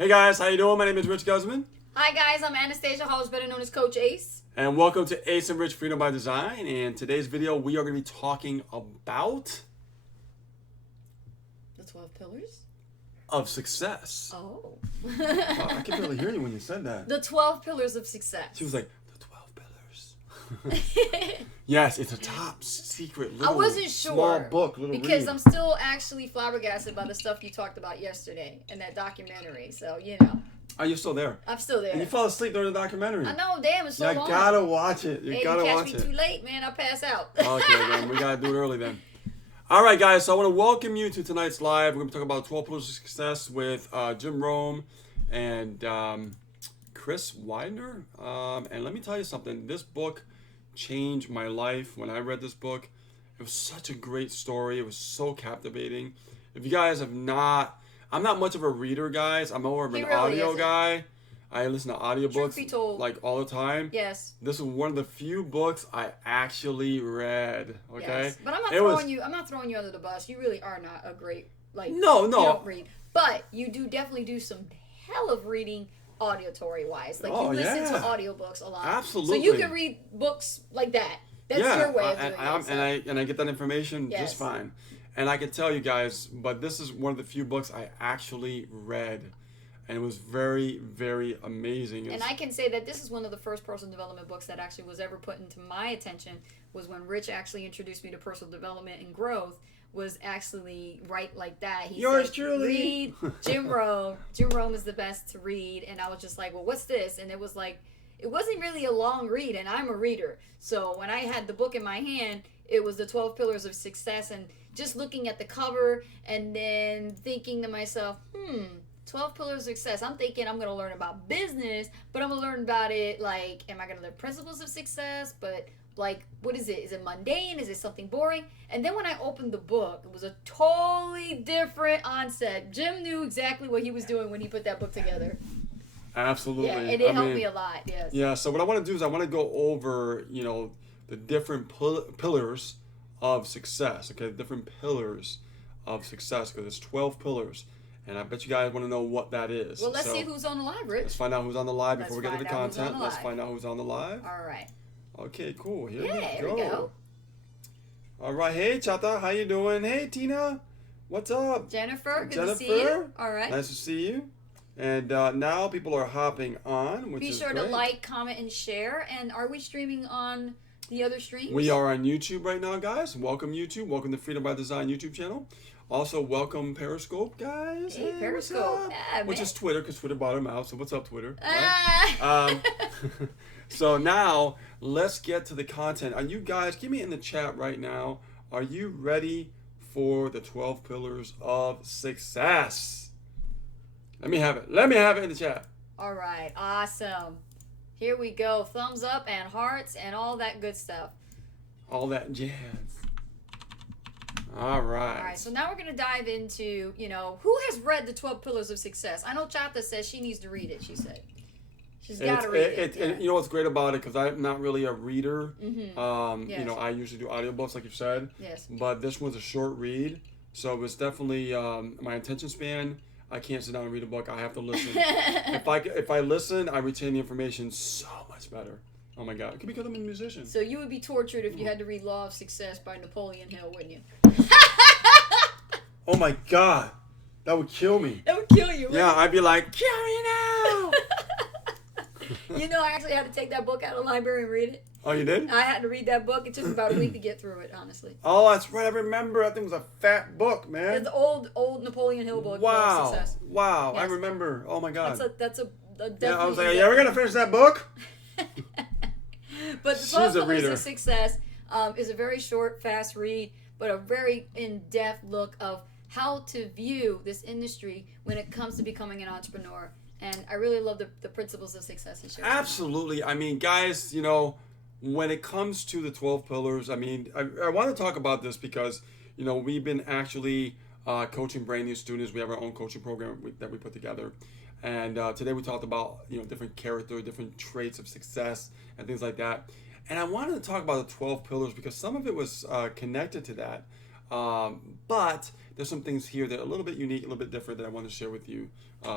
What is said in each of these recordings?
Hey guys, how you doing? My name is Rich Guzman. Hi guys, I'm Anastasia Halls, better known as Coach Ace. And welcome to Ace and Rich Freedom by Design. And today's video, we are going to be talking about... The 12 pillars? Of success. Oh. Wow, I can barely hear you when you said that. The 12 pillars of success. She was like, the 12 pillars. Yes, it's a top secret little I wasn't sure. Small book, little because read. I'm still actually flabbergasted by the stuff you talked about yesterday in that documentary. So, you know. Are you still there? I'm still there. And you fell asleep during the documentary. I know, damn, it's so long. You gotta watch it. You gotta watch it. Catch me too late, man. I pass out. Okay, then. We gotta do it early then. All right, guys. So I want to welcome you to tonight's live. We're going to talk about 12 Pillars of Success with Jim Rohn and Chris Widener. And let me tell you something. This book changed my life. When I read this book, it was such a great story. It was so captivating. If you guys have not... I'm not much of a reader, guys. I'm more of an audio guy. I listen to audiobooks Truth be told. like all the time. Yes. This is one of the few books I actually read. Okay. Yes. But I'm not throwing you under the bus. You really are not a great No. You don't read, but you do definitely do some hell of reading auditory wise. Like you listen to audiobooks a lot. Absolutely. So you can read books like that. That's your way of doing it. And I get that information just fine. And I can tell you guys, but this is one of the few books I actually read. And it was very, very amazing. And I can say that this is one of the first personal development books that actually was ever put into my attention, was when Rich actually introduced me to personal development and growth, was actually right like that. He said, read Jim Rohn. Jim Rohn is the best to read. And I was just like, well, what's this? And it was like, it wasn't really a long read, and I'm a reader. So when I had the book in my hand, it was the 12 Pillars of Success, and just looking at the cover and then thinking to myself, 12 Pillars of Success. I'm thinking I'm going to learn about business, but I'm going to learn about it like, am I going to learn principles of success? But like, what is it? Is it mundane? Is it something boring? And then when I opened the book, it was a totally different onset. Jim knew exactly what he was doing when he put that book together. Absolutely. Yeah, and it helped me a lot, yes. Yeah, so what I want to do is I want to go over, the different pillars of success, okay? The different pillars of success, because there's 12 pillars. And I bet you guys want to know what that is. Well, let's see who's on the live, Rich. Let's find out who's on the live before we get to the content. Let's find out who's on the live. All right. Okay, cool. Here we go. All right. Hey, Chata. How you doing? Hey, Tina. What's up? Jennifer. Good to see you. All right. Nice to see you. And now people are hopping on, which is great. Be sure to like, comment, and share. And are we streaming on the other streams? We are on YouTube right now, guys. Welcome, YouTube. Welcome to Freedom by Design YouTube channel. Also, welcome Periscope, guys. Hey, Periscope. Yeah, which is Twitter, because Twitter bought them out. So what's up, Twitter? Right? So now, let's get to the content. Are you guys, give me in the chat right now, are you ready for the 12 Pillars of Success? Let me have it. Let me have it in the chat. All right. Awesome. Here we go. Thumbs up and hearts and all that good stuff. All that jazz. All right. All right. So now we're going to dive into, who has read the 12 Pillars of Success? I know Chata says she needs to read it, she said. She's got to read it. And you know what's great about it? Because I'm not really a reader. Mm-hmm. Yes. I usually do audiobooks, like you said. Yes. But this one's a short read. So it was definitely my attention span. I can't sit down and read a book. I have to listen. If I listen, I retain the information so much better. Oh my God. It could be because I'm a musician. So you would be tortured if you had to read Law of Success by Napoleon Hill, wouldn't you? Oh my God. That would kill me. That would kill you. Yeah, I'd be like, kill me now. I actually had to take that book out of the library and read it. Oh, you did? I had to read that book. It took me about a week to get through it, honestly. Oh, that's right. I remember. I think it was a fat book, man. It's the old Napoleon Hill book. Wow. Law of Success. Wow. Yes. I remember. Oh my God. That's a definitely. Yeah, I was like, yeah, we're going to finish that book? But the 12 Pillars of Success is a very short, fast read, but a very in-depth look of how to view this industry when it comes to becoming an entrepreneur. And I really love the principles of success he shares. Absolutely. I mean, guys, when it comes to the 12 pillars, I mean, I want to talk about this because, we've been actually coaching brand new students. We have our own coaching program that we put together. And today we talked about, different character, different traits of success and things like that. And I wanted to talk about the 12 pillars because some of it was connected to that. But there's some things here that are a little bit unique, a little bit different that I want to share with you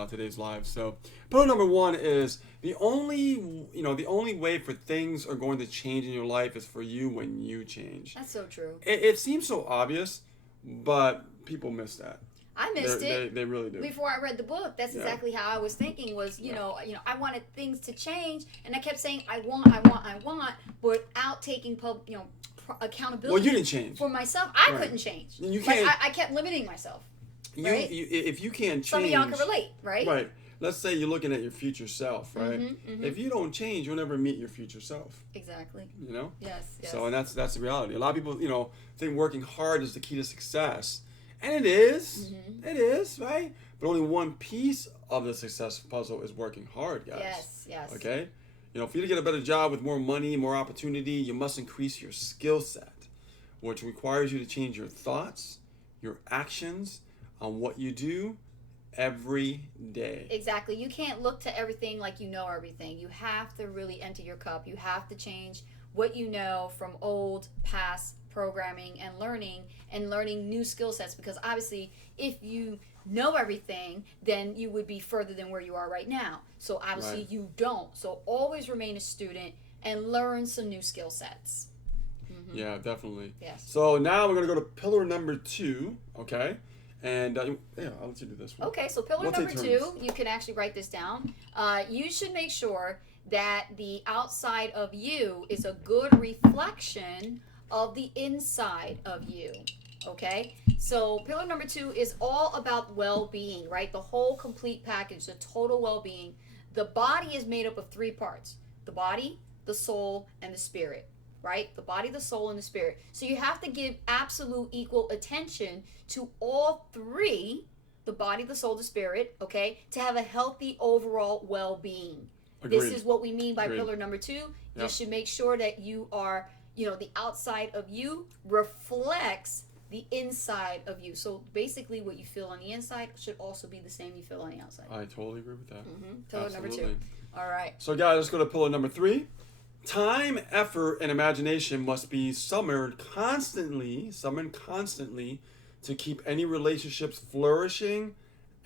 today's live. So pillar number one is the only way for things are going to change in your life is for you when you change. That's so true. It seems so obvious, but people miss that. I missed it. They really do. Before I read the book, that's exactly how I was thinking. Was you know, I wanted things to change, and I kept saying I want, without taking accountability. Well, you didn't change for myself. I couldn't change. You can't. I kept limiting myself. Right? If you can't change, some of y'all can relate, right? Right. Let's say you're looking at your future self, right? If you don't change, you'll never meet your future self. Exactly. You know. Yes. So, and that's the reality. A lot of people, think working hard is the key to success. And it is. It is, right? But only one piece of the success puzzle is working hard, guys. Yes. Okay? For you to get a better job with more money, more opportunity, you must increase your skill set, which requires you to change your thoughts, your actions on what you do every day. Exactly. You can't look to everything like you know everything. You have to really empty your cup. You have to change what you know from old, past programming and learning new skill sets, because obviously if you know everything, then you would be further than where you are right now. So obviously you don't. So always remain a student and learn some new skill sets. Yeah, definitely. Yes. So now we're going to go to pillar number 2, okay? And I'll let you do this one. Okay, so pillar number 2, you can actually write this down. You should make sure that the outside of you is a good reflection of the inside of you. Okay, so pillar number 2 is all about well-being, right? The whole complete package, the total well-being. The body is made up of 3 parts: the body, the soul, and the spirit, right? The body, the soul, and the spirit. So you have to give absolute equal attention to all 3, the body, the soul, the spirit, okay, to have a healthy overall well-being. Agreed. This is what we mean by Agreed. pillar number 2. You should make sure that you are, the outside of you reflects the inside of you. So basically what you feel on the inside should also be the same you feel on the outside. I totally agree with that. Pillar number 2. All right. So guys, let's go to pillar number 3. Time, effort, and imagination must be summoned constantly to keep any relationships flourishing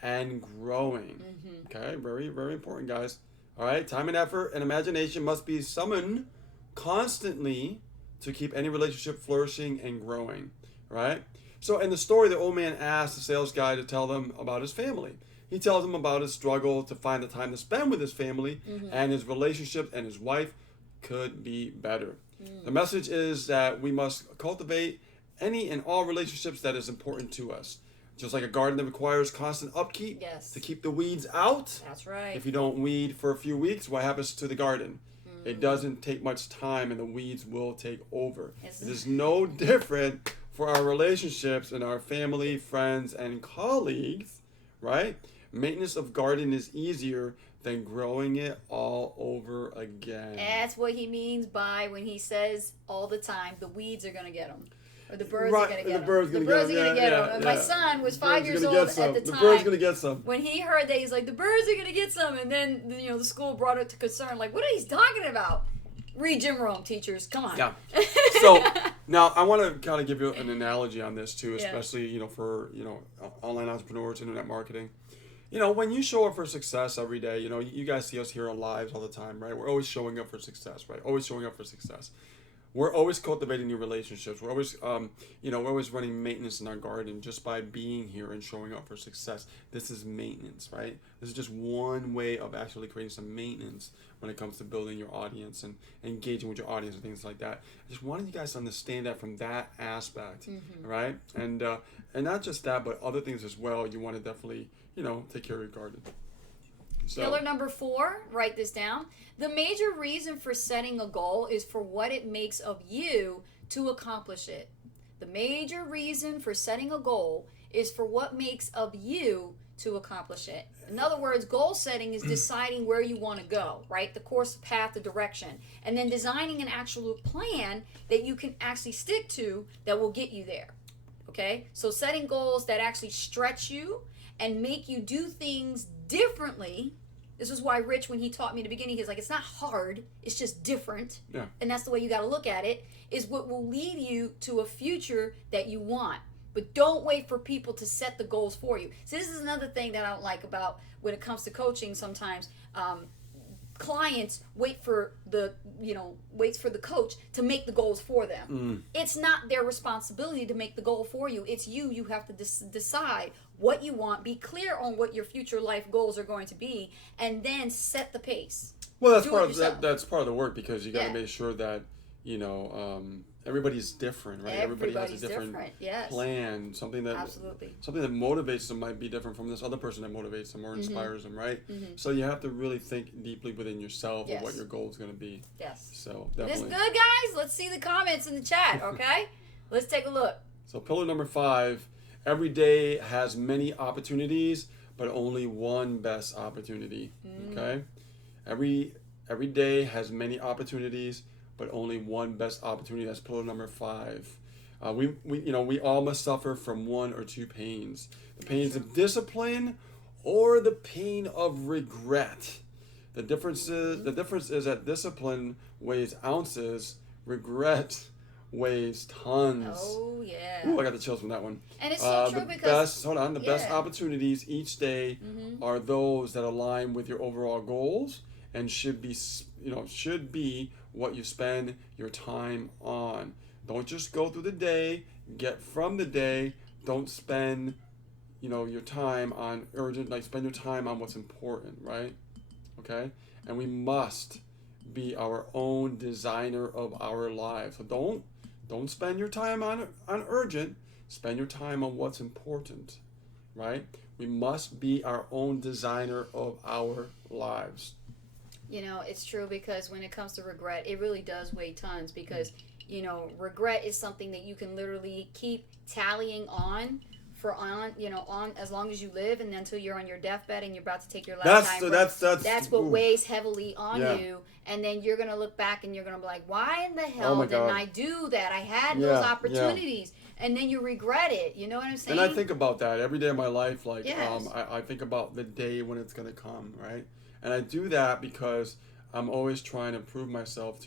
and growing. Okay, very, very important, guys. All right, time and effort and imagination must be summoned constantly to keep any relationship flourishing and growing. Right? So in the story, the old man asked the sales guy to tell them about his family. He tells them about his struggle to find the time to spend with his family, and his relationship and his wife could be better. The message is that we must cultivate any and all relationships that is important to us. Just like a garden that requires constant upkeep to keep the weeds out. That's right. If you don't weed for a few weeks, what happens to the garden? It doesn't take much time and the weeds will take over. It is no different for our relationships and our family, friends, and colleagues, right? Maintenance of garden is easier than growing it all over again. That's what he means by when he says all the time, the weeds are going to get them. Or the birds are going to get them. The birds are going to get them. And my son was 5 years old at the time. The bird's going to get some. When he heard that, he's like, the birds are going to get some. And then, the school brought it to concern. Like, what are he talking about? Read Jim Rohn, teachers. Come on. Yeah. So, now I want to kind of give you an analogy on this, too, especially, for, online entrepreneurs, internet marketing. When you show up for success every day, you guys see us here on lives all the time, right? We're always showing up for success, right? Always showing up for success. We're always cultivating new relationships. We're always, we're always running maintenance in our garden just by being here and showing up for success. This is maintenance, right? This is just one way of actually creating some maintenance when it comes to building your audience and engaging with your audience and things like that. I just wanted you guys to understand that from that aspect, right? And not just that, but other things as well. You want to definitely, take care of your garden. So. Pillar number 4, write this down. The major reason for setting a goal is for what it makes of you to accomplish it. The major reason for setting a goal is for what makes of you to accomplish it. In other words, goal setting is deciding where you want to go, right? The course, the path, the direction. And then designing an actual plan that you can actually stick to that will get you there. Okay? So setting goals that actually stretch you and make you do things differently. This is why Rich, when he taught me in the beginning, he's like, it's not hard, it's just different. And that's the way you got to look at it, is what will lead you to a future that you want. but don't wait for people to set the goals for you. So this is another thing that I don't like about when it comes to coaching. Sometimes clients waits for the coach to make the goals for them. It's not their responsibility to make the goal for you. It's you. You have to decide what you want, be clear on what your future life goals are going to be, and then set the pace. Well, that's that's part of the work, because you got to make sure that everybody's different, right? Everybody has a different plan. Something that motivates them might be different from this other person that motivates them or inspires them, right? So you have to really think deeply within yourself of what your goal is going to be. Yes. So definitely. This good, guys? Let's see the comments in the chat, okay? Let's take a look. So pillar number 5, every day has many opportunities, but only one best opportunity. Okay? Every day has many opportunities, but only one best opportunity. That's pillar number 5. We all must suffer from one or two pains: the pains of discipline, or the pain of regret. The difference is that discipline weighs ounces, regret weighs tons. Oh yeah. Ooh, I got the chills from that one. And it's so true because the best opportunities each day are those that align with your overall goals and should be what you spend your time on. Don't just go through the day, get from the day. Don't spend, your time on urgent, spend your time on what's important, right? Okay? And we must be our own designer of our lives. So don't spend your time on urgent, spend your time on what's important, right? We must be our own designer of our lives. It's true, because when it comes to regret, it really does weigh tons, because, regret is something that you can literally keep tallying on as long as you live, and until you're on your deathbed and you're about to take your last time. That's what weighs heavily on you. And then you're going to look back and you're going to be like, why in the hell didn't I do that? I had those opportunities. And then you regret it. You know what I'm saying? And I think about that every day of my life. I think about the day when it's going to come, right? And I do that because I'm always trying to prove myself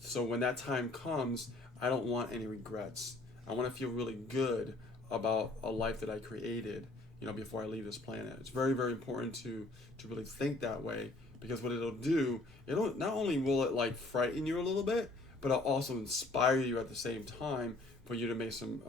so when that time comes, I don't want any regrets. I want to feel really good about a life that I created, before I leave this planet. It's very, very important to really think that way, because what it'll do, not only will it frighten you a little bit, but it'll also inspire you at the same time for you to make some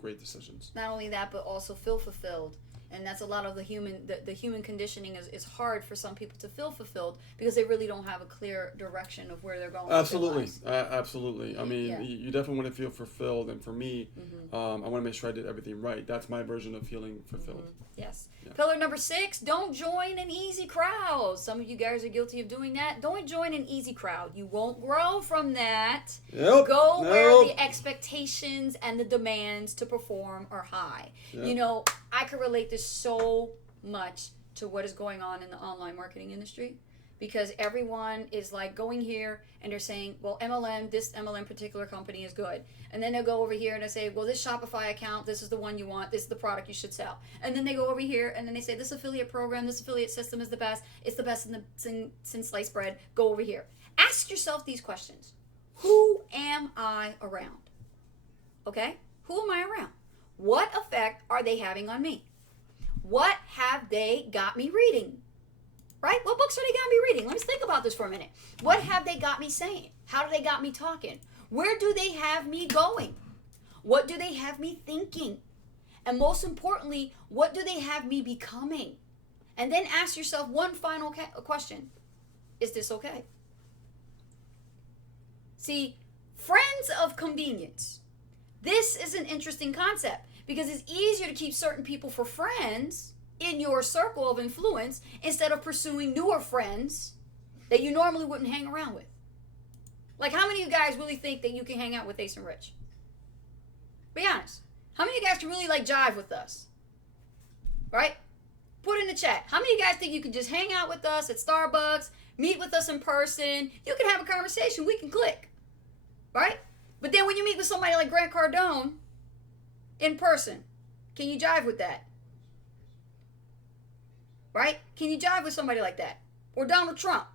great decisions. Not only that, but also feel fulfilled. And that's a lot of the human conditioning is hard for some people to feel fulfilled, because they really don't have a clear direction of where they're going. Absolutely. Absolutely. I mean, you definitely want to feel fulfilled. And for me, I want to make sure I did everything right. That's my version of feeling fulfilled. Yes. Yeah. Pillar number 6, don't join an easy crowd. Some of you guys are guilty of doing that. Don't join an easy crowd. You won't grow from that. Go where the expectations and the demands to perform are high. Yep. I could relate this so much to what is going on in the online marketing industry, because everyone is going here and they're saying, well, this MLM particular company is good. And then they'll go over here and they say, well, this Shopify account, this is the one you want. This is the product you should sell. And then they go over here and then they say, this affiliate program, this affiliate system is the best. It's the best since sliced bread. Go over here. Ask yourself these questions. Who am I around? Okay? Who am I around? What effect are they having on me? What have they got me reading? Right? What books are they got me reading? Let me think about this for a minute. What have they got me saying? How do they got me talking? Where do they have me going? What do they have me thinking? And most importantly, what do they have me becoming? And then ask yourself one final question. Is this okay? See, friends of convenience. This is an interesting concept, because it's easier to keep certain people for friends in your circle of influence instead of pursuing newer friends that you normally wouldn't hang around with. How many of you guys really think that you can hang out with Ace and Rich? Be honest. How many of you guys can really jive with us? Right? Put in the chat. How many of you guys think you can just hang out with us at Starbucks, meet with us in person? You can have a conversation. We can click. Right? But then when you meet with somebody like Grant Cardone in person, can you jive with that? Right? Can you jive with somebody like that? Or Donald Trump?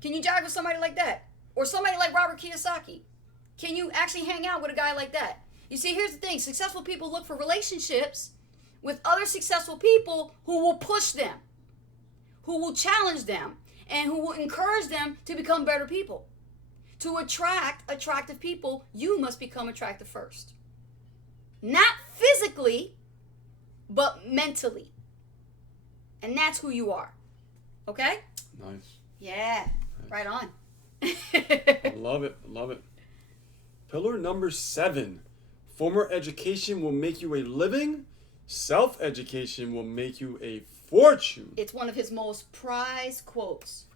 Can you jive with somebody like that? Or somebody like Robert Kiyosaki? Can you actually hang out with a guy like that? You see, here's the thing. Successful people look for relationships with other successful people who will push them, who will challenge them, and who will encourage them to become better people. To attract attractive people, you must become attractive first. Not physically, but mentally. And that's who you are. Okay? Nice. Yeah. Nice. Right on. Love it. Love it. Pillar number 7. Formal education will make you a living. Self-education will make you a fortune. It's one of his most prized quotes.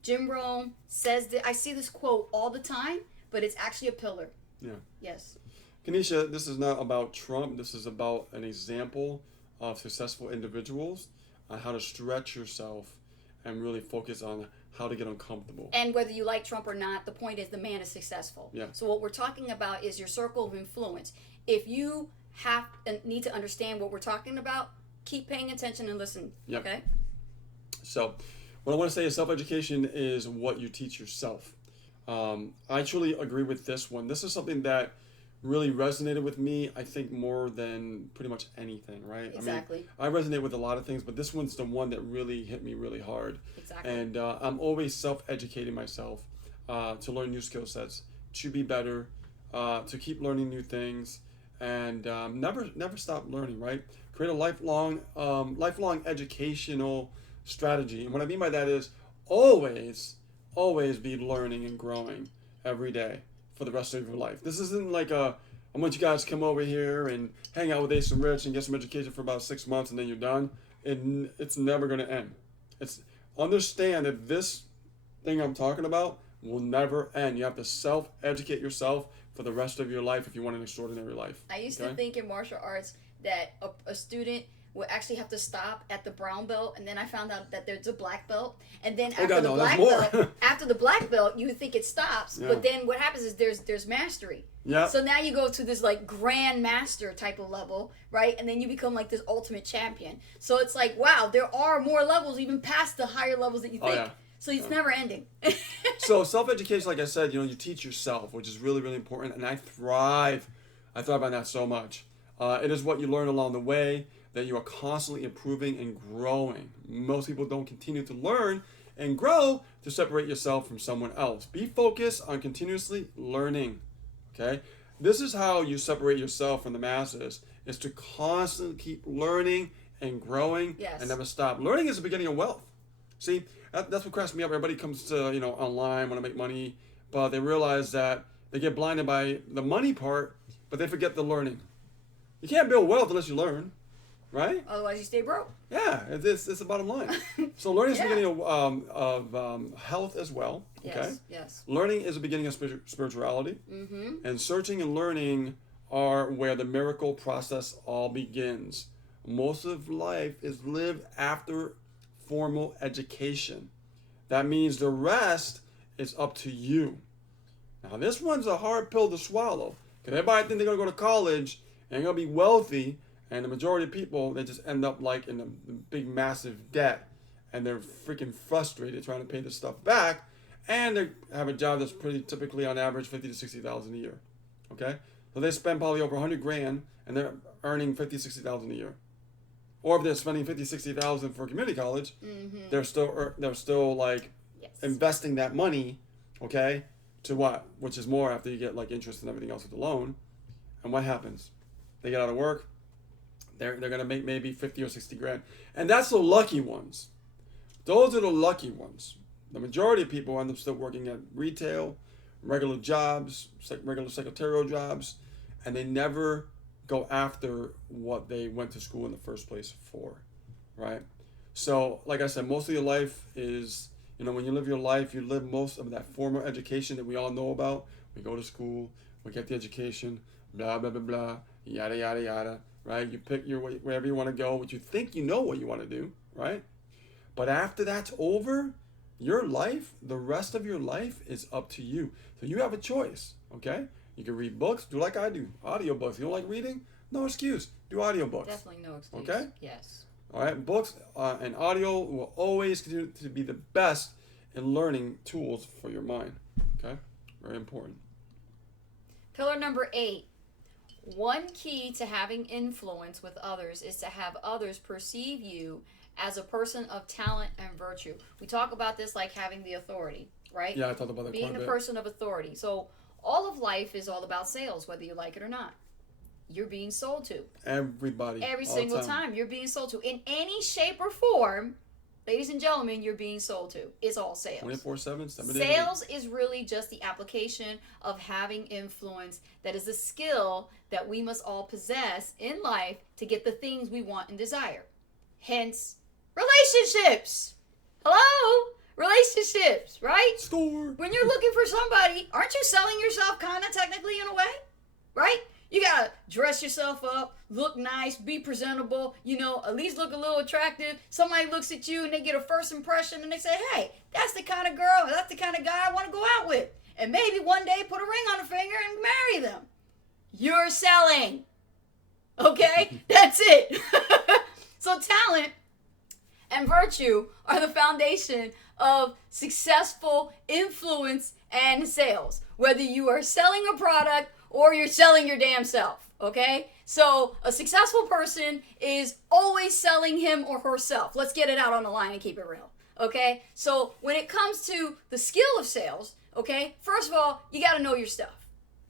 Jim Rohn says that. I see this quote all the time, but it's actually a pillar. Yeah. Yes. Kanisha, this is not about Trump. This is about an example of successful individuals on how to stretch yourself and really focus on how to get uncomfortable. And whether you like Trump or not, the point is the man is successful. Yeah. So what we're talking about is your circle of influence. If you need to understand what we're talking about, keep paying attention and listen. Yep. Okay? So what I want to say is self-education is what you teach yourself. I truly agree with this one. This is something that really resonated with me, I think, more than pretty much anything, right? Exactly. I mean, I resonate with a lot of things, but this one's the one that really hit me really hard. Exactly. And I'm always self-educating myself to learn new skill sets, to be better, to keep learning new things, and never stop learning, right? Create a lifelong educational strategy. And what I mean by that is always be learning and growing every day for the rest of your life. This isn't like I want you guys to come over here and hang out with Ace and Rich and get some education for about 6 months and then you're done. It's never going to end. Understand that this thing I'm talking about will never end. You have to self-educate yourself for the rest of your life if you want an extraordinary life. I used to think in martial arts that a student would actually have to stop at the brown belt, and then I found out that there's a black belt, and then after the black belt, you would think it stops, but then what happens is there's mastery. Yeah. So now you go to this like grand master type of level, right? And then you become like this ultimate champion. So it's like, wow, there are more levels even past the higher levels that you think. Yeah. So it's never ending. So self-education, like I said, you teach yourself, which is really, really important, and I thrive on that so much. It is what you learn along the way, that you are constantly improving and growing. Most people don't continue to learn and grow to separate yourself from someone else. Be focused on continuously learning, okay? This is how you separate yourself from the masses, is to constantly keep learning and growing and never stop. Learning is the beginning of wealth. See, that's what cracks me up. Everybody comes to, online, want to make money, but they realize that they get blinded by the money part, but they forget the learning. You can't build wealth unless you learn. Right? Otherwise, you stay broke. Yeah, it's the bottom line. So learning is the beginning of health as well. Okay. Yes. Learning is the beginning of spirituality, and searching and learning are where the miracle process all begins. Most of life is lived after formal education. That means the rest is up to you. Now, this one's a hard pill to swallow, because everybody think they're gonna go to college and gonna be wealthy. And the majority of people, they just end up like in a big, massive debt. And they're freaking frustrated trying to pay this stuff back. And they have a job that's pretty typically on average $50,000 to $60,000 a year. Okay? So they spend probably over $100,000 and they're earning $50,000 to $60,000 a year. Or if they're spending $50,000 to $60,000 for community college, they're still like investing that money, okay, to what? Which is more after you get like interest and everything else with the loan. And what happens? They get out of work. They're going to make maybe 50 or 60 grand. And that's the lucky ones. Those are the lucky ones. The majority of people end up still working at retail, regular jobs, regular secretarial jobs, and they never go after what they went to school in the first place for, right? So, like I said, most of your life is, when you live your life, you live most of that formal education that we all know about. We go to school, we get the education, blah, blah, blah, blah, yada, yada, yada. Right? You pick your way, wherever you want to go, what you think you know what you want to do, right? But after that's over, your life, the rest of your life is up to you. So you have a choice, okay? You can read books, do like I do, audiobooks. You don't like reading? No excuse. Do audiobooks. Definitely no excuse. Okay? Yes. All right, books and audio will always continue to be the best in learning tools for your mind, okay? Very important. Pillar number 8. one key to having influence with others is to have others perceive you as a person of talent and virtue. We talk about this like having the authority, right? Yeah, I talked about that Being quite a the bit. person of authority. So all of life is all about sales, whether you like it or not. You're being sold to. Everybody. Every all single the time you're being sold to. In any shape or form, ladies and gentlemen, you're being sold to. It's all sales. 24/7, 7 days. Sales is really just the application of having influence. That is a skill that we must all possess in life to get the things we want and desire. Hence, relationships. Hello? Relationships, right? Score. When you're looking for somebody, aren't you selling yourself kind of technically in a way? Right? You gotta dress yourself up, look nice, be presentable, at least look a little attractive. Somebody looks at you and they get a first impression and they say, hey, that's the kind of girl, that's the kind of guy I want to go out with. And maybe one day put a ring on her finger and marry them. You're selling. Okay? That's it. So talent and virtue are the foundation of successful influence and sales. Whether you are selling a product or you're selling your damn self, okay? So a successful person is always selling him or herself. Let's get it out on the line and keep it real, okay? So when it comes to the skill of sales, okay, first of all, you got to know your stuff.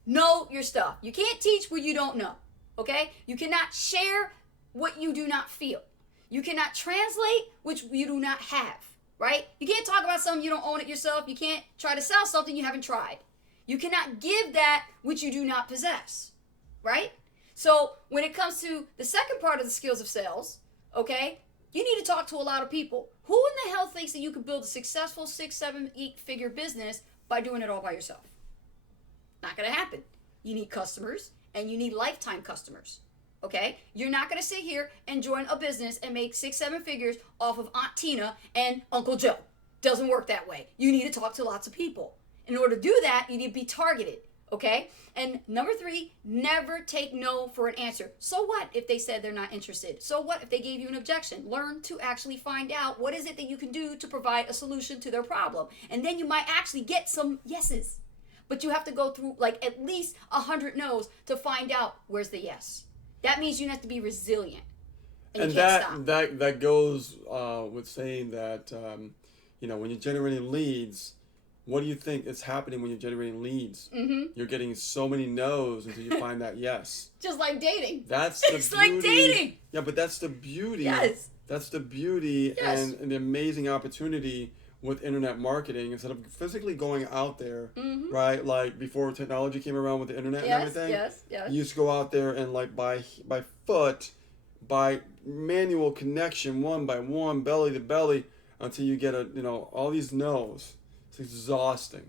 Know your stuff. You can't teach what you don't know, okay? You cannot share what you do not feel. You cannot translate which you do not have, right? You can't talk about something you don't own it yourself. You can't try to sell something you haven't tried. You cannot give that which you do not possess, right? So when it comes to the second part of the skills of sales, okay, you need to talk to a lot of people. Who in the hell thinks that you could build a successful 6, 7, 8-figure business by doing it all by yourself? Not going to happen. You need customers, and you need lifetime customers, okay? You're not going to sit here and join a business and make 6, 7 figures off of Aunt Tina and Uncle Joe. Doesn't work that way. You need to talk to lots of people. In order to do that, you need to be targeted, okay? And number 3, never take no for an answer. So what if they said they're not interested? So what if they gave you an objection? Learn to actually find out what is it that you can do to provide a solution to their problem. And then you might actually get some yeses. But you have to go through like at least 100 no's to find out where's the yes. That means you have to be resilient. And you can't stop. that goes with saying that, when you're generating leads, what do you think is happening when you're generating leads? Mm-hmm. You're getting so many no's until you find that yes. Just like dating. That's the it's beauty. Like dating. Yeah, but that's the beauty. Yes. That's the beauty yes. and the amazing opportunity with internet marketing. Instead of physically going out there, mm-hmm. right? Like before technology came around with the internet and everything. Yes. You used to go out there and like by foot, by manual connection, one by one, belly to belly, until you get all these no's. It's exhausting.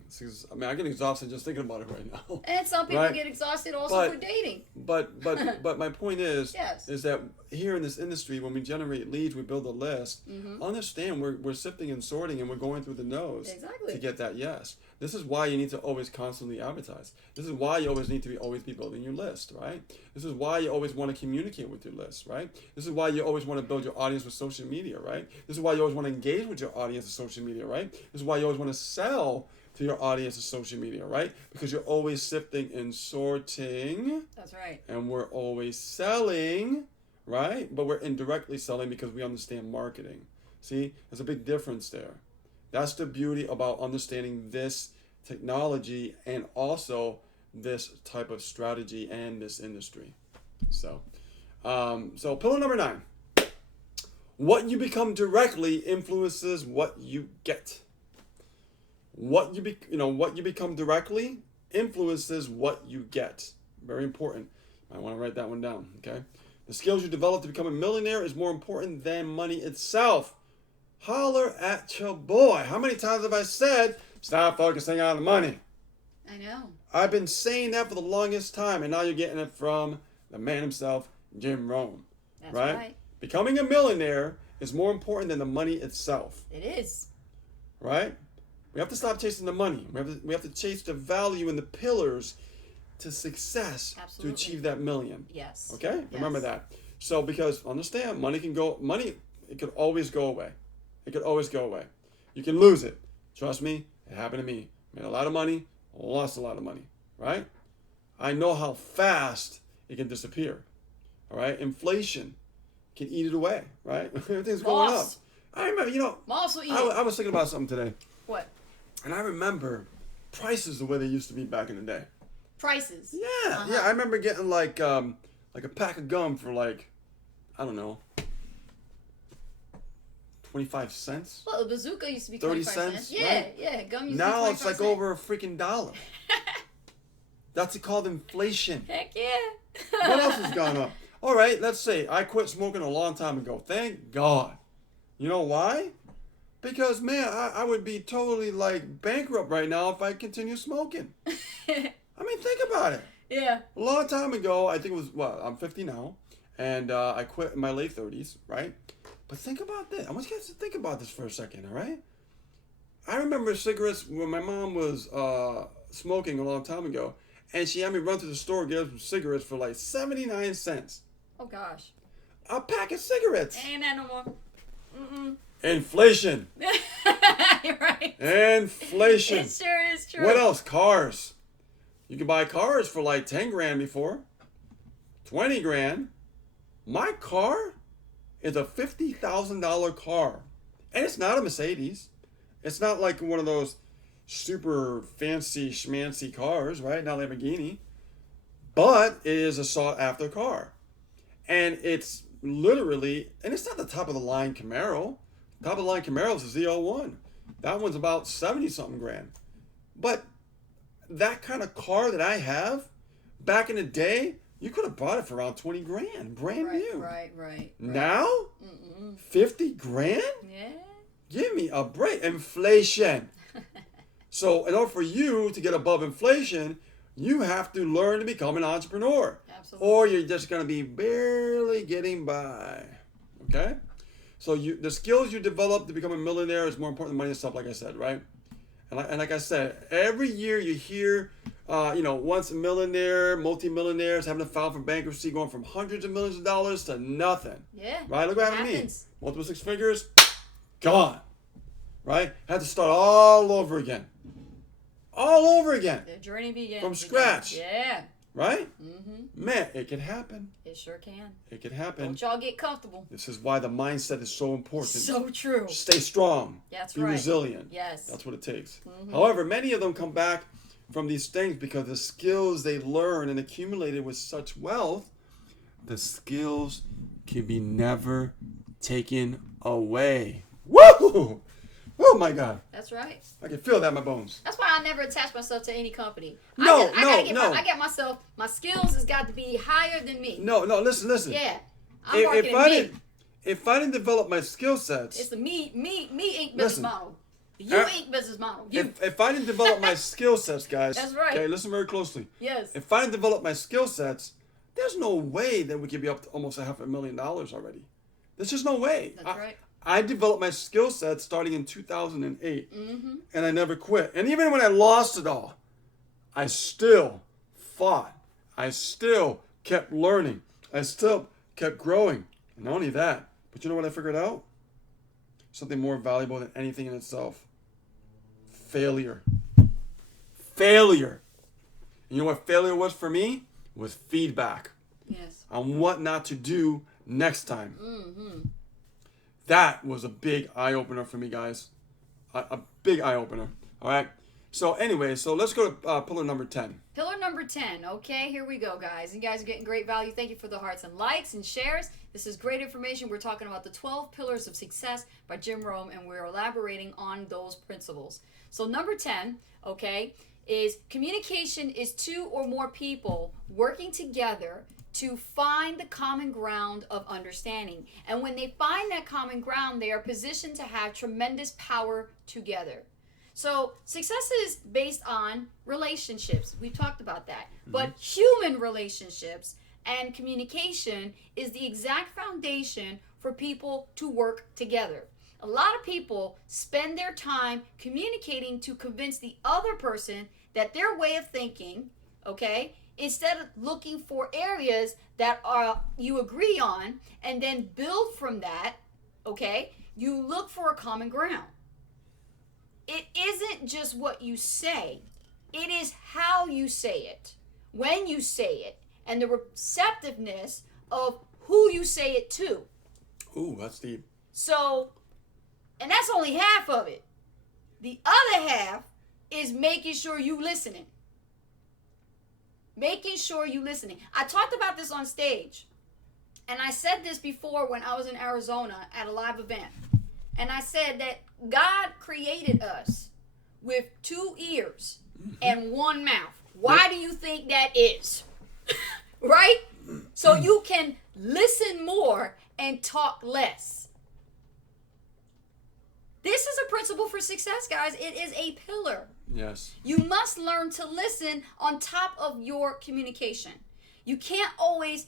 I get exhausted just thinking about it right now. And some people right? get exhausted also for dating. But my point is, yes. is that here in this industry, when we generate leads, we build a list. Mm-hmm. Understand, we're sifting and sorting, and we're going through the no's exactly. to get that yes. This is why you need to always constantly advertise. This is why you always need to always be building your list, right? This is why you always want to communicate with your list, right? This is why you always want to build your audience with social media, right? This is why you always want to engage with your audience with social media, right? This is why you always want to sell to your audience with social media, right? Because you're always sifting and sorting. That's right. And we're always selling, right? But we're indirectly selling because we understand marketing. See, there's a big difference there. That's the beauty about understanding this technology and also this type of strategy and this industry. So pillar number 9. What you become directly influences what you get. What you become directly influences what you get. Very important. I want to write that one down, okay? The skills you develop to become a millionaire is more important than money itself. Holler at your boy. How many times have I said, stop focusing on the money? I know. I've been saying that for the longest time, and now you're getting it from the man himself, Jim Rohn. That's right. Becoming a millionaire is more important than the money itself. It is. Right? We have to stop chasing the money. We have to chase the value and the pillars to success. Absolutely. To achieve that million. Yes. Okay? Yes. Remember that. So, because understand, money, it could always go away. It could always go away. You can lose it. Trust me, it happened to me. Made a lot of money, lost a lot of money, right? I know how fast it can disappear. All right, inflation can eat it away. Right, everything's going up. I remember, I was thinking about something today. What? And I remember prices the way they used to be back in the day. Prices. Yeah, yeah. I remember getting like a pack of gum for like, I don't know, 25 cents. Well, a bazooka used to be 30 25 cents. Yeah, right? yeah. Gum used to be 25 Now it's like cents. over a freaking $1. That's called inflation. Heck yeah. What else has gone up? All right, let's say I quit smoking a long time ago. Thank God. You know why? Because, man, I would be totally, like, bankrupt right now if I continue smoking. I mean, think about it. Yeah. A long time ago, I think it was, I'm 50 now, and I quit in my late 30s, right? But think about this. I want you guys to think about this for a second, all right? I remember cigarettes when my mom was smoking a long time ago, and she had me run to the store and get us some cigarettes for like 79 cents. Oh, gosh. A pack of cigarettes. Ain't that no more. Mm-mm. Inflation. You're right. Inflation. It sure is true. What else? Cars. You could buy cars for like 10 grand before. 20 grand. My car is a $50,000 car. And it's not a Mercedes. It's not like one of those super fancy schmancy cars, right? Not Lamborghini. But it is a sought after car. And it's literally, and it's not the top of the line Camaro. Top of the line Camaro is a Z01. That one's about 70 something grand. But that kind of car that I have, back in the day, you could have bought it for around 20 grand. Brand new. Right. Now? 50 grand? Yeah. Give me a break. Inflation. So in order for you to get above inflation, you have to learn to become an entrepreneur. Absolutely. Or you're just going to be barely getting by. Okay? So the skills you develop to become a millionaire is more important than money and stuff, like I said, right? And like I said, every year you hear, once a millionaire, multimillionaires having to file for bankruptcy, going from hundreds of millions of dollars to nothing. Yeah. Right? Look what happened to me. Multiple six figures, gone. Right? Had to start all over again. All over again. The journey begins. From scratch. Yeah. Right? Man, it can happen. It sure can. It can happen. Don't y'all get comfortable. This is why the mindset is so important. So true. Stay strong. That's Be right. resilient. Yes. That's what it takes. However, many of them come back from these things because the skills they learn and accumulated with such wealth, the skills can be never taken away. Woo! Oh my God. That's right. I can feel that in my bones. That's why I never attach myself to any company. No. I get myself, my skills has got to be higher than me. No, listen. Yeah. I'm marketing me. If I didn't develop my skill sets. It's the me Inc. business model. You Inc. business model. If I didn't develop my skill sets, guys. That's right. Okay, listen very closely. Yes. If I didn't develop my skill sets, there's no way that we could be up to almost $500,000 already. There's just no way. That's right. I developed my skill set starting in 2008, and I never quit. And even when I lost it all, I still fought. I still kept learning. I still kept growing. And not only that, but you know what I figured out? Something more valuable than anything in itself. Failure. Failure. And you know what failure was for me? Was feedback. Yes. On what not to do next time. That was a big eye-opener for me, guys. A big eye-opener. All right? So anyway, let's go to pillar number 10. Pillar number 10. Okay, here we go, guys. You guys are getting great value. Thank you for the hearts and likes and shares. This is great information. We're talking about the 12 pillars of success by Jim Rohn, and we're elaborating on those principles. So number 10, okay, is communication is two or more people working together to find the common ground of understanding. And when they find that common ground, they are positioned to have tremendous power together. So success is based on relationships. We talked about that. But human relationships and communication is the exact foundation for people to work together. A lot of people spend their time communicating to convince the other person that their way of thinking, okay, instead of looking for areas that you agree on and then build from that, okay, you look for a common ground. It isn't just what you say. It is how you say it, when you say it, and the receptiveness of who you say it to. Ooh, that's deep. So, and that's only half of it. The other half is making sure you listening. Making sure you listening. I talked about this on stage. And I said this before when I was in Arizona at a live event. And I said that God created us with 2 ears and 1 mouth. Why do you think that is? Right? So you can listen more and talk less. This is a principle for success, guys. It is a pillar. Yes. You must learn to listen on top of your communication. You can't always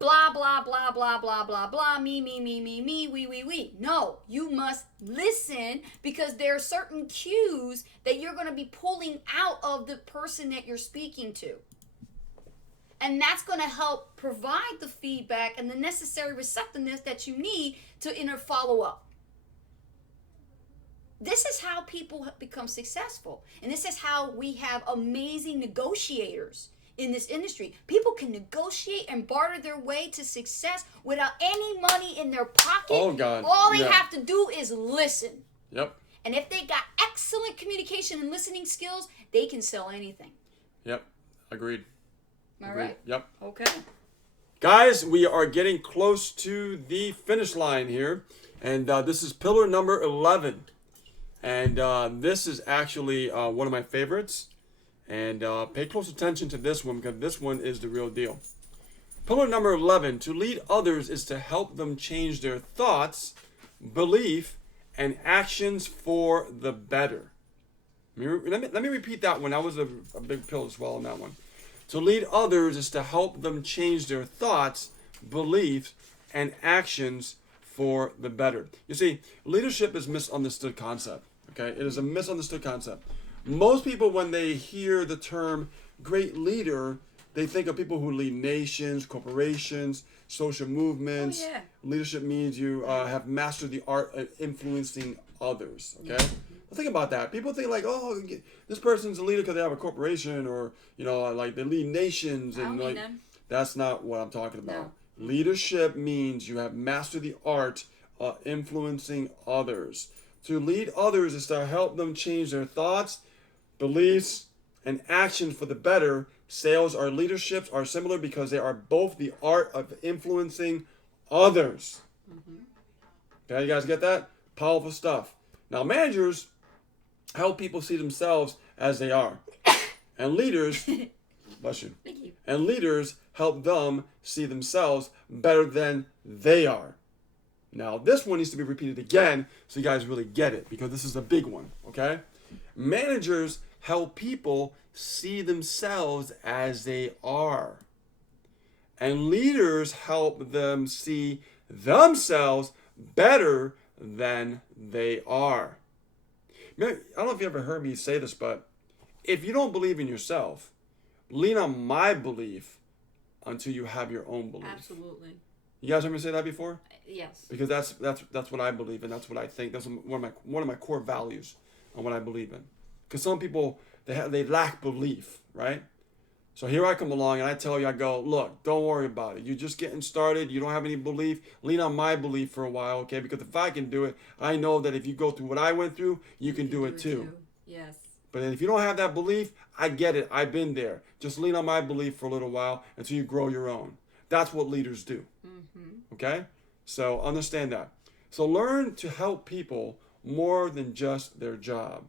blah, blah, blah, blah, blah, blah, blah, me, we. No, you must listen because there are certain cues that you're going to be pulling out of the person that you're speaking to. And that's going to help provide the feedback and the necessary receptiveness that you need to follow up. This is how people become successful. And this is how we have amazing negotiators in this industry. People can negotiate and barter their way to success without any money in their pocket. Oh, God. All they have to do is listen. Yep. And if they got excellent communication and listening skills, they can sell anything. Yep. Agreed. All right. Yep. Okay. Guys, we are getting close to the finish line here. And this is pillar number 11. And this is actually one of my favorites. And pay close attention to this one because this one is the real deal. Pillar number 11, to lead others is to help them change their thoughts, belief, and actions for the better. Let me repeat that one. That was a big pill to swallow on that one. To lead others is to help them change their thoughts, beliefs, and actions for the better. You see, leadership is a misunderstood concept. Okay, it is a misunderstood concept. Most people, when they hear the term great leader, they think of people who lead nations, corporations, social movements. Oh, yeah. Leadership means you have mastered the art of influencing others. Okay, well, think about that. People think like, oh, this person's a leader because they have a corporation, or like they lead nations, and like that's not what I'm talking about. No. Leadership means you have mastered the art of influencing others. To lead others is to help them change their thoughts, beliefs, and actions for the better. Sales or leaderships are similar because they are both the art of influencing others. Okay, you guys get that? Powerful stuff. Now, managers help people see themselves as they are. And leaders, bless you. Thank you. And leaders help them see themselves better than they are. Now, this one needs to be repeated again so you guys really get it, because this is a big one, okay? Managers help people see themselves as they are. And leaders help them see themselves better than they are. I don't know if you ever heard me say this, but if you don't believe in yourself, lean on my belief until you have your own belief. Absolutely. You guys heard me say that before? Yes. Because that's what I believe, and that's what I think. That's one of my core values on what I believe in. Because some people they lack belief, right? So here I come along and I tell you, I go, look, don't worry about it. You're just getting started. You don't have any belief. Lean on my belief for a while, okay? Because if I can do it, I know that if you go through what I went through, you can do it too. Yes. But if you don't have that belief, I get it. I've been there. Just lean on my belief for a little while until you grow your own. That's what leaders do. Okay? So understand that. So learn to help people more than just their job.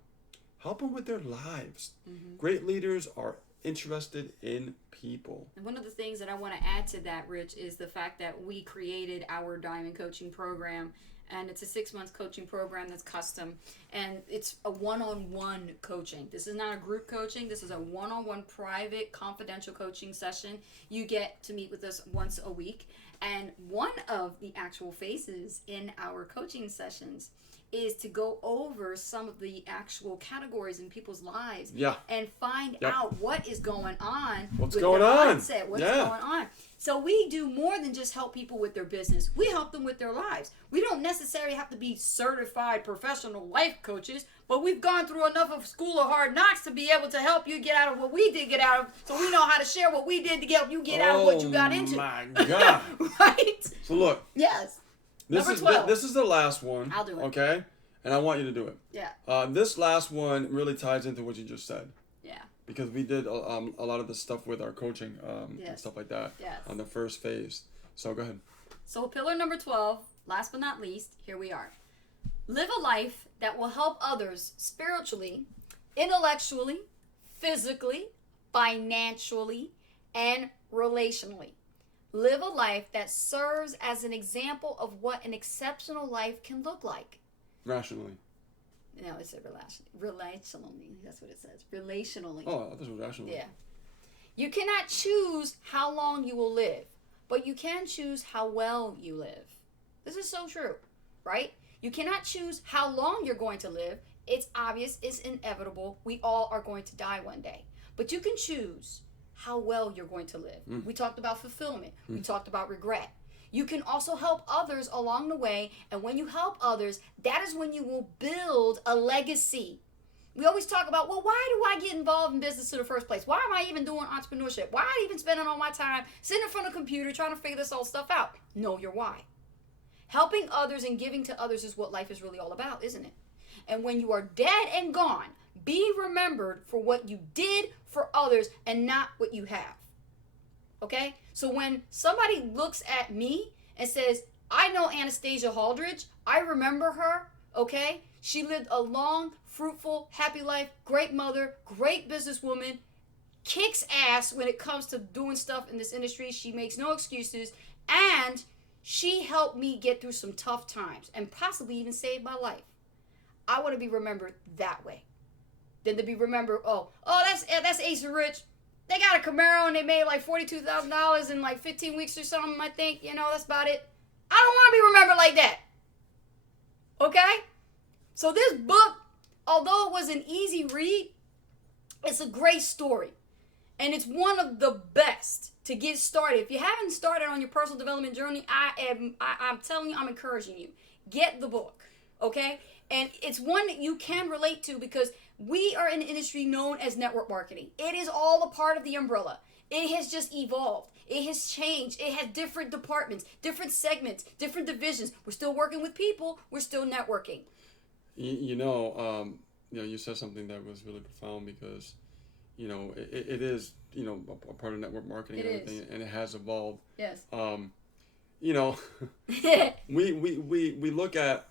Help them with their lives. Great leaders are interested in people. And one of the things that I want to add to that, Rich, is the fact that we created our Diamond Coaching Program. And it's a 6-month coaching program that's custom. And it's a one-on-one coaching. This is not a group coaching. This is a one-on-one private confidential coaching session. You get to meet with us once a week. And one of the actual phases in our coaching sessions is to go over some of the actual categories in people's lives and find out what is going on What's with going their on? mindset, what's going on. So we do more than just help people with their business. We help them with their lives. We don't necessarily have to be certified professional life coaches, but we've gone through enough of School of Hard Knocks to be able to help you get out of what we did get out of, so we know how to share what we did to help you get out of what you got into. Oh my God. Right? So look. Yes. This Number is 12. This is the last one. I'll do it. Okay? And I want you to do it. Yeah. This last one really ties into what you just said. Yeah. Because we did a lot of the stuff with our coaching and stuff like that on the first phase. So go ahead. So pillar number 12, last but not least, here we are. Live a life that will help others spiritually, intellectually, physically, financially, and relationally. Live a life that serves as an example of what an exceptional life can look like. Rationally. No, it said relationally. That's what it says. Relationally. Oh, I thought it was rationally. Yeah. You cannot choose how long you will live, but you can choose how well you live. This is so true, right? You cannot choose how long you're going to live. It's obvious, it's inevitable. We all are going to die one day. But you can choose how well you're going to live. We talked about fulfillment. We talked about regret. You can also help others along the way, and when you help others, that is when you will build a legacy. We always talk about, well, why do I get involved in business in the first place? Why am I even doing entrepreneurship? Why am I even spending all my time sitting in front of a computer trying to figure this all stuff out? Know your why. Helping others and giving to others is what life is really all about, isn't it? And when you are dead and gone, be remembered for what you did for others and not what you have. Okay? So when somebody looks at me and says, I know Anastasia Haldridge, I remember her, okay? She lived a long, fruitful, happy life, great mother, great businesswoman, kicks ass when it comes to doing stuff in this industry. She makes no excuses, and she helped me get through some tough times and possibly even saved my life. I want to be remembered that way. Than to be remembered, that's Ace and Rich. They got a Camaro and they made like $42,000 in like 15 weeks or something, I think. You know, that's about it. I don't want to be remembered like that. Okay? So this book, although it was an easy read, it's a great story. And it's one of the best to get started. If you haven't started on your personal development journey, I'm telling you, I'm encouraging you. Get the book. Okay? And it's one that you can relate to because we are in an industry known as network marketing. It is all a part of the umbrella. It has just evolved. It has changed. It has different departments, different segments, different divisions. We're still working with people. We're still networking. You said something that was really profound because, it is, a part of network marketing and everything, and it has evolved. Yes. we look at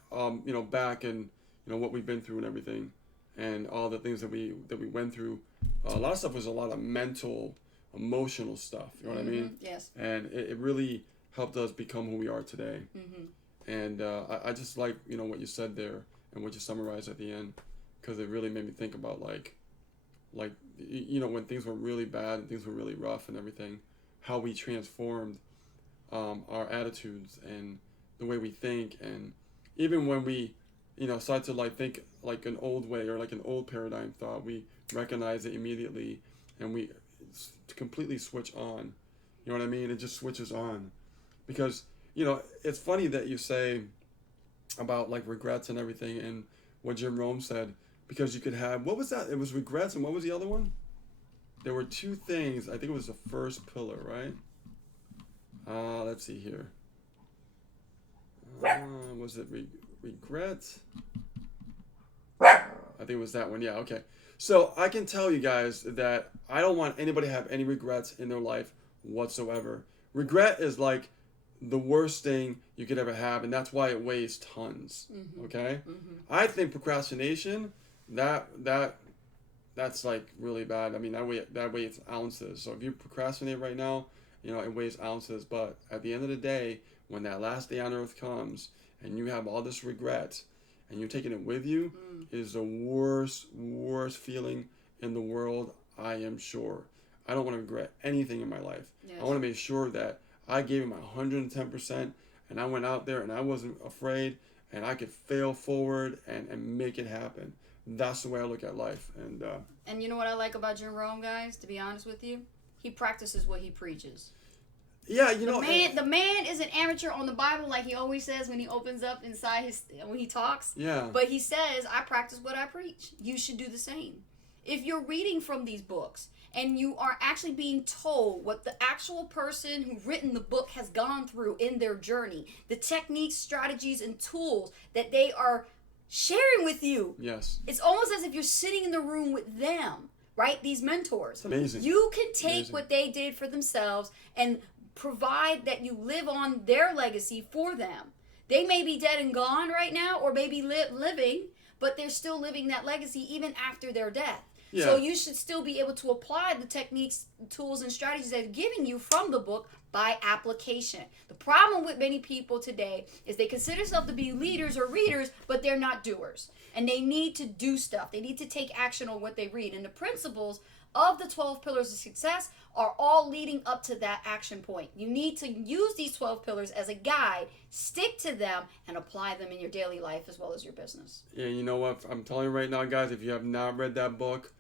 back and what we've been through and everything, and all the things that we went through. A lot of stuff was a lot of mental, emotional stuff. You know what I mean? Yes. And it really helped us become who we are today. Mm-hmm. And I just like what you said there and what you summarized at the end, because it really made me think about like when things were really bad and things were really rough and everything, how we transformed our attitudes and the way we think, and even when we start to think like an old way or like an old paradigm thought, we recognize it immediately and we completely switch on. You know what I mean? It just switches on, because it's funny that you say about like regrets and everything and what Jim Rohn said, because you could have, what was that? It was regrets, and what was the other one? There were two things. I think it was the first pillar, right? Let's see here. Was it regret? I think it was that one. Yeah, okay. So I can tell you guys that I don't want anybody to have any regrets in their life whatsoever. Regret is like the worst thing you could ever have, and that's why it weighs tons. Mm-hmm. Okay? Mm-hmm. I think procrastination, that's like really bad. I mean, that weighs ounces. So if you procrastinate right now, it weighs ounces. But at the end of the day, when that last day on earth comes and you have all this regret and you're taking it with you, it is the worst feeling in the world, I am sure. I don't want to regret anything in my life. Yes. I want to make sure that I gave it my 110%, and I went out there and I wasn't afraid, and I could fail forward and make it happen. That's the way I look at life. And you know what I like about Jim Rohn, guys, to be honest with you? He practices what he preaches. Yeah, you know, the man is an amateur on the Bible, like he always says when he opens up inside when he talks. Yeah. But he says, I practice what I preach. You should do the same. If you're reading from these books and you are actually being told what the actual person who written the book has gone through in their journey, the techniques, strategies, and tools that they are sharing with you. Yes. It's almost as if you're sitting in the room with them, right? These mentors. It's amazing. You can take what they did for themselves and provide that you live on their legacy for them. They may be dead and gone right now, or maybe living, but they're still living that legacy even after their death. Yeah. So you should still be able to apply the techniques, tools, and strategies they're giving you from the book by application. The problem with many people today is they consider themselves to be leaders or readers, but they're not doers. And they need to do stuff. They need to take action on what they read. And the principles of the 12 pillars of success are all leading up to that action point. You need to use these 12 pillars as a guide, stick to them, and apply them in your daily life as well as your business. Yeah, you know what? I'm telling you right now, guys, if you have not read that book,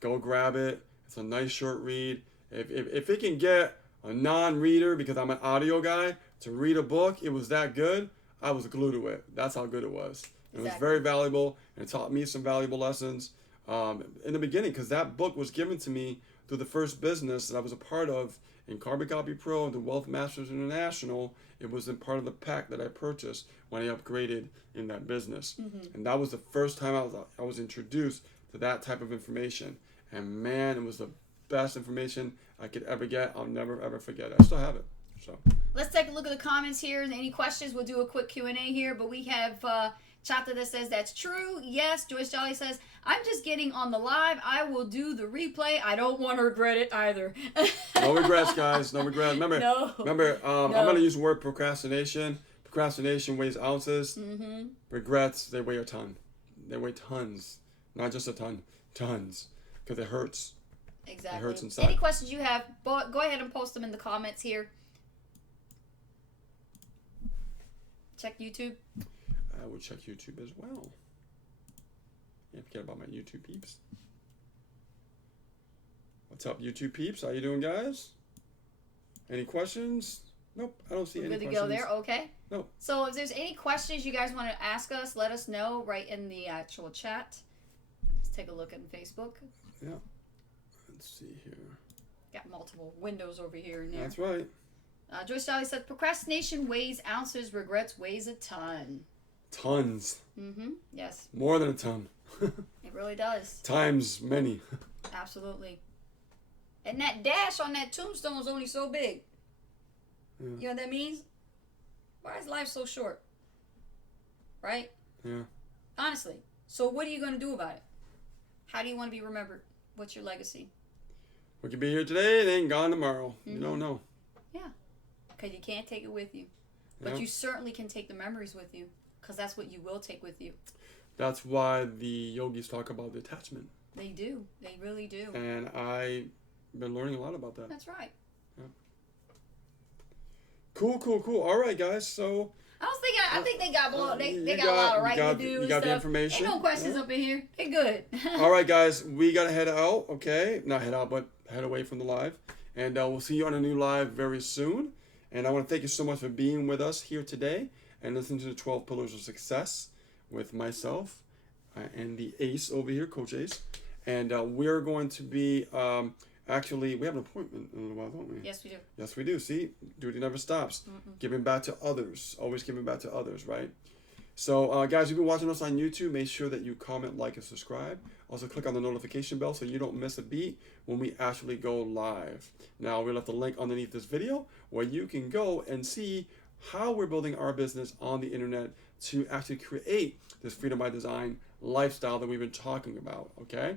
go grab it. It's a nice short read. If it can get a non-reader, because I'm an audio guy, to read a book, it was that good, I was glued to it. That's how good it was. It was very valuable, and it taught me some valuable lessons in the beginning, because that book was given to me through the first business that I was a part of in Carbon Copy Pro and the Wealth Masters International. It was in part of the pack that I purchased when I upgraded in that business. Mm-hmm. And that was the first time I was introduced to that type of information. And man, it was the best information I could ever get. I'll never ever forget it. I still have it. So let's take a look at the comments here. Any questions? We'll do a quick Q&A here. But we have Chata that says that's true. Yes. Joyce Jolly says, I'm just getting on the live. I will do the replay. I don't want to regret it either. No regrets, guys. No regrets. Remember, no. I'm going to use the word procrastination. Procrastination weighs ounces. Mm-hmm. Regrets, they weigh a ton. They weigh tons. Not just a ton. Tons. Because it hurts. Exactly. It hurts inside. Any questions you have, go ahead and post them in the comments here. Check YouTube. I will check YouTube as well. Can't forget about my YouTube peeps. What's up, YouTube peeps? How you doing, guys? Any questions? Nope, I don't see any questions. Good to go there? Okay. Nope. So if there's any questions you guys want to ask us, let us know right in the actual chat. Let's take a look at Facebook. Yeah. Let's see here. Got multiple windows over here and there. That's right. Joyce Jolly said, procrastination weighs ounces, regrets weighs a ton. Tons. Mm-hmm. Yes. More than a ton. It really does. Times many. Absolutely. And that dash on that tombstone is only so big. Yeah. You know what that means? Why is life so short? Right? Yeah. Honestly. So what are you going to do about it? How do you want to be remembered? What's your legacy? We could be here today and ain't gone tomorrow. Mm-hmm. You don't know. Yeah. Because you can't take it with you. But you certainly can take the memories with you. Because that's what you will take with you. That's why the yogis talk about detachment. They do. They really do. And I've been learning a lot about that. That's right. Yeah. Cool. All right, guys. So I think they got they got a lot of writing to do. You and got stuff. the information. Ain't no questions up in here. They're good. All right, guys. We got to head out, okay? Not head out, but head away from the live. And we'll see you on a new live very soon. And I want to thank you so much for being with us here today and listening to the 12 Pillars of Success with myself and the ace over here, Coach Ace. And we're going to be, actually, we have an appointment in a little while, don't we? Yes, we do. Yes, we do. See, duty never stops. Mm-mm. Giving back to others. Always giving back to others, right? So, guys, if you've been watching us on YouTube, make sure that you comment, like, and subscribe. Also, click on the notification bell so you don't miss a beat when we actually go live. Now, we left a link underneath this video where you can go and see how we're building our business on the internet to actually create this freedom by design lifestyle that we've been talking about, okay?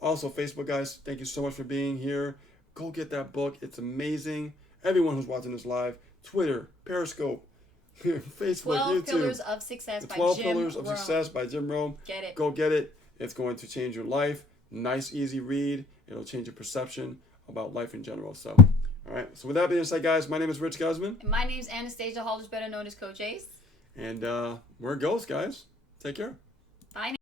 Also, Facebook, guys, thank you so much for being here. Go get that book. It's amazing. Everyone who's watching this live, Twitter, Periscope, Facebook, 12 YouTube. Pillars of Success by Jim 12 Pillars of Success by Jim Rohn. Get it. Go get it. It's going to change your life. Nice, easy read. It'll change your perception about life in general. So, all right. So with that being said, guys, my name is Rich Guzman. And my name is Anastasia Holders, better known as Coach Ace. And we're ghosts, guys. Take care. Bye now.